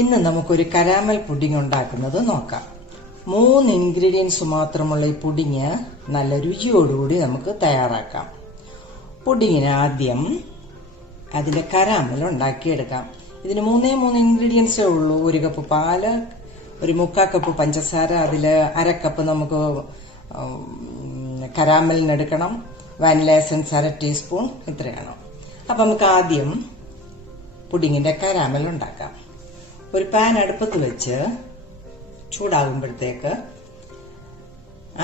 ഇന്ന് നമുക്കൊരു caramel pudding ഉണ്ടാക്കുന്നത് നോക്കാം. 3 ഇൻഗ്രീഡിയൻസ് മാത്രമുള്ള ഈ പുഡിംഗ് നല്ല രുചിയോടുകൂടി നമുക്ക് തയ്യാറാക്കാം. പുഡിങ്ങിന് ആദ്യം അതിന്റെ കരാമൽ ഉണ്ടാക്കിയെടുക്കാം. ഇതിന് 3 ഇൻഗ്രീഡിയൻസേ ഉള്ളൂ. 1 കപ്പ് പാല്, ഒരു 3/4 കപ്പ് പഞ്ചസാര, അതിൽ 1/2 കപ്പ് നമുക്ക് കരാമലിനെടുക്കണം. വാനില എസൻസ് 1/2 ടീസ്പൂൺ, ഇത്രയാണ്. അപ്പം നമുക്ക് ആദ്യം പുഡിങ്ങിന്റെ കരാമൽ ഉണ്ടാക്കാം. ഒരു പാൻ അടുപ്പത്ത് വെച്ച് ചൂടാകുമ്പോഴത്തേക്ക്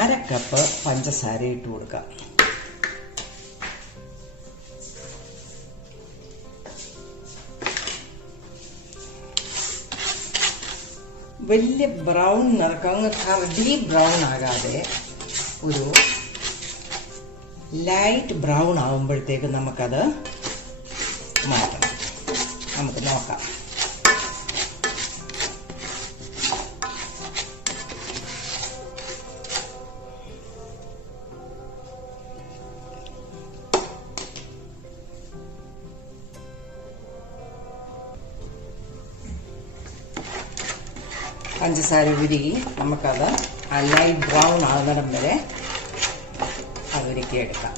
1/2 കപ്പ് പഞ്ചസാര ഇട്ട് കൊടുക്കാം. വലിയ ബ്രൗൺ നിറക്കം, ഡീപ് ബ്രൗൺ ആകാതെ ഒരു ലൈറ്റ് ബ്രൗൺ ആകുമ്പോഴത്തേക്ക് നമുക്കത് മാറ്റണം. നമുക്ക് നോക്കാം. പഞ്ചസാര ഉരുകി നമുക്കത് ആ ലൈറ്റ് ബ്രൗൺ ആകുന്നിടം വരെ അത് ഉരുക്കിയെടുക്കാം.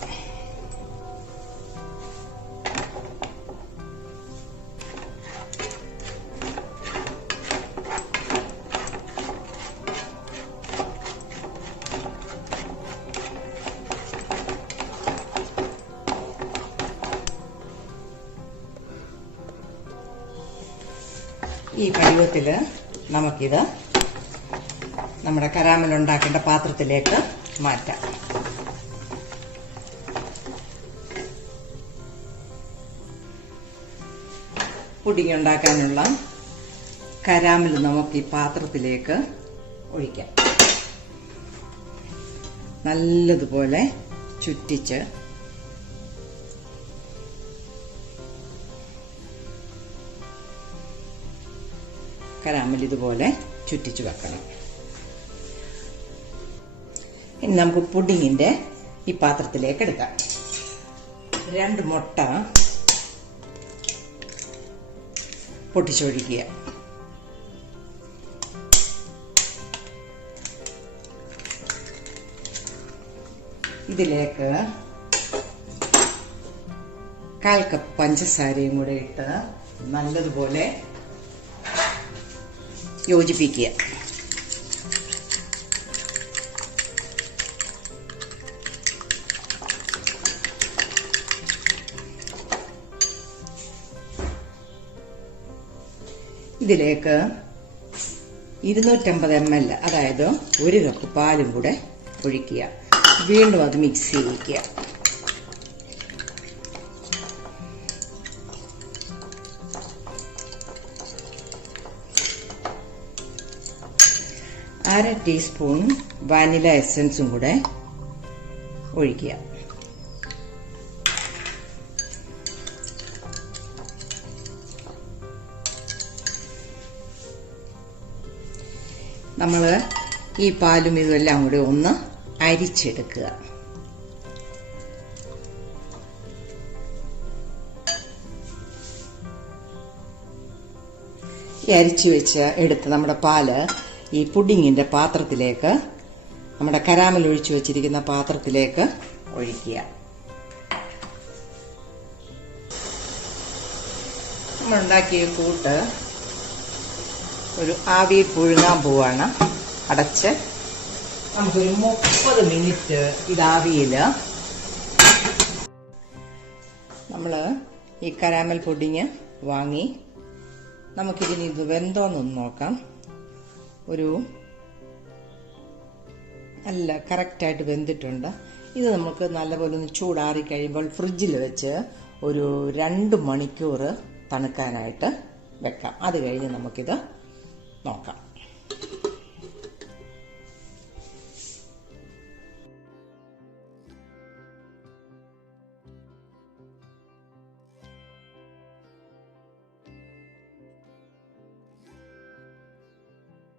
ഈ പരുവത്തില് നമുക്കിത് നമ്മുടെ കരാമൽ ഉണ്ടാക്കേണ്ട പാത്രത്തിലേക്ക് മാറ്റാം. പുഡിംഗ് ഉണ്ടാക്കാനുള്ള കരാമൽ നമുക്ക് ഈ പാത്രത്തിലേക്ക് ഒഴിക്കാം. നല്ലതുപോലെ ചുറ്റിച്ച് കരാമൽ ഇതുപോലെ ചുറ്റിച്ചു വെക്കണം. ഇനി നമുക്ക് പുഡിങ്ങിന്റെ ഈ പാത്രത്തിലേക്ക് എടുക്കാം. 2 മുട്ട പൊട്ടിച്ചൊഴിക്കുക. ഇതിലേക്ക് 1/4 കപ്പ് പഞ്ചസാരയും കൂടെ ഇട്ട് നല്ലതുപോലെ യോജിപ്പിക്കുക. ഇതിലേക്ക് 250 ml, അതായത് 1 കപ്പ് പാലും കൂടെ ഒഴിക്കുക. വീണ്ടും അത് മിക്സ് ചെയ്യിക്കുക. അര ടീസ്പൂൺ വാനില എസൻസും കൂടെ ഒഴിക്കുക. നമ്മൾ ഈ പാലും ഇതെല്ലാം കൂടി ഒന്ന് അരിച്ചെടുക്കുക. ഈ അരിച്ചു വെച്ച് എടുത്ത് നമ്മുടെ പാല് ഈ പുഡിങ്ങിന്റെ പാത്രത്തിലേക്ക്, നമ്മുടെ കരാമൽ ഒഴിച്ചു വെച്ചിരിക്കുന്ന പാത്രത്തിലേക്ക് ഒഴിക്കുക. നമ്മളുണ്ടാക്കിയ കൂട്ട് ഒരു ആവിയിൽ പുഴുങ്ങാൻ പോവാണ്. അടച്ച് നമുക്കൊരു 30 മിനിറ്റ് ഇതാവിയിൽ നമ്മൾ ഈ കരാമൽ പുഡിങ് വാങ്ങി നമുക്കിതിന് ഇത് വെന്തോന്നൊന്ന് നോക്കാം. ഒരു നല്ല കറക്റ്റായിട്ട് വെന്തിട്ടുണ്ട്. ഇത് നമുക്ക് നല്ലപോലെ ഒന്ന് ചൂടാറി കഴിയുമ്പോൾ ഫ്രിഡ്ജിൽ വെച്ച് ഒരു 2 മണിക്കൂർ തണുക്കാനായിട്ട് വെക്കാം. അത് കഴിഞ്ഞ് നമുക്കിത് നോക്കാം.